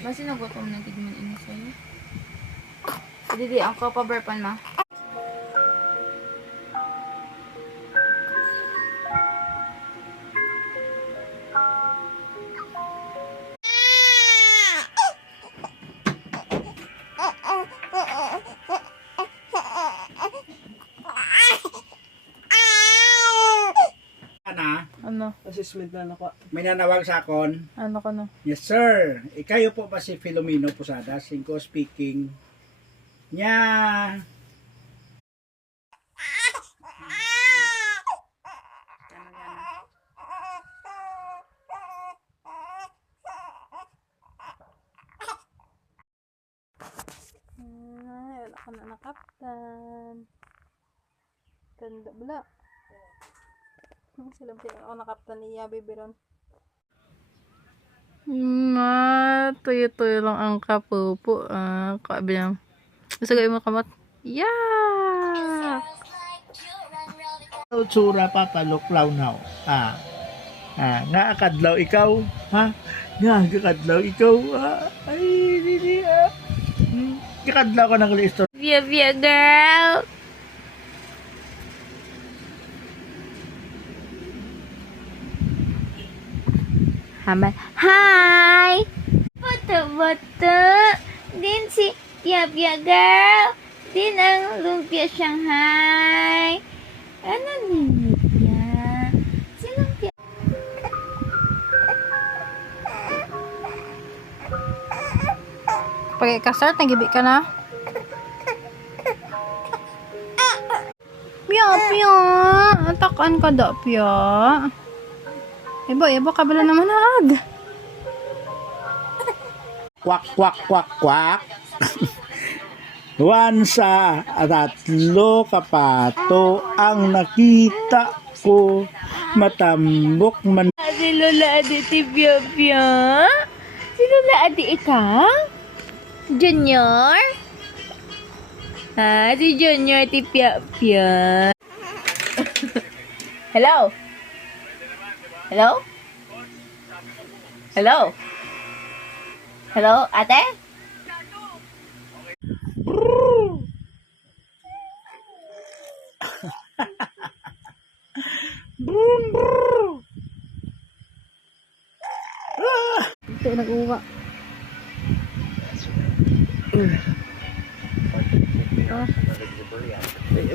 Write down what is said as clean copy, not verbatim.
Basi nagutom na gid man ini sa'yo. Didi, ang kapaberpan ma. Ano? Assessment na ako. May nanawag sa akon. Ano ka na? Yes, sir. Ikayo po ba si Filomeno Posadas? Cinco speaking. Nya. Ay, wala ka na nakaptan. Tanda bala. Sila ako nakaptan niya, bibiron. Tuyo-tuyo lang ang kapupo. Kabilang. Gusto kayo mo kamat? Yeah! Tsura pa paluklaw now. Nga akadlaw ikaw. Ha? Nga akadlaw ikaw. Ay, hindi. Akadlaw ko ng listo. Via girl! Hamal. Hi! Boto-boto! Din si Via girl! Din ang lumpia Shanghai! Ano ni lumpia? Si lumpia? Pag-i-start, nagibi ka na? Pia! Atakan ka da, Pia. Ibo, kabala naman ag. Kwak, kwak, kwak, kwak. Wansa tatlo kapato ang nakita ko matambok man. Si Lola Adi ti Pia. Si Lola Adi ikaw? Junior? Si Junior ti Pia. Hello? Hello? Hello? Hello, ate? Ito, nag-uwa. Ay,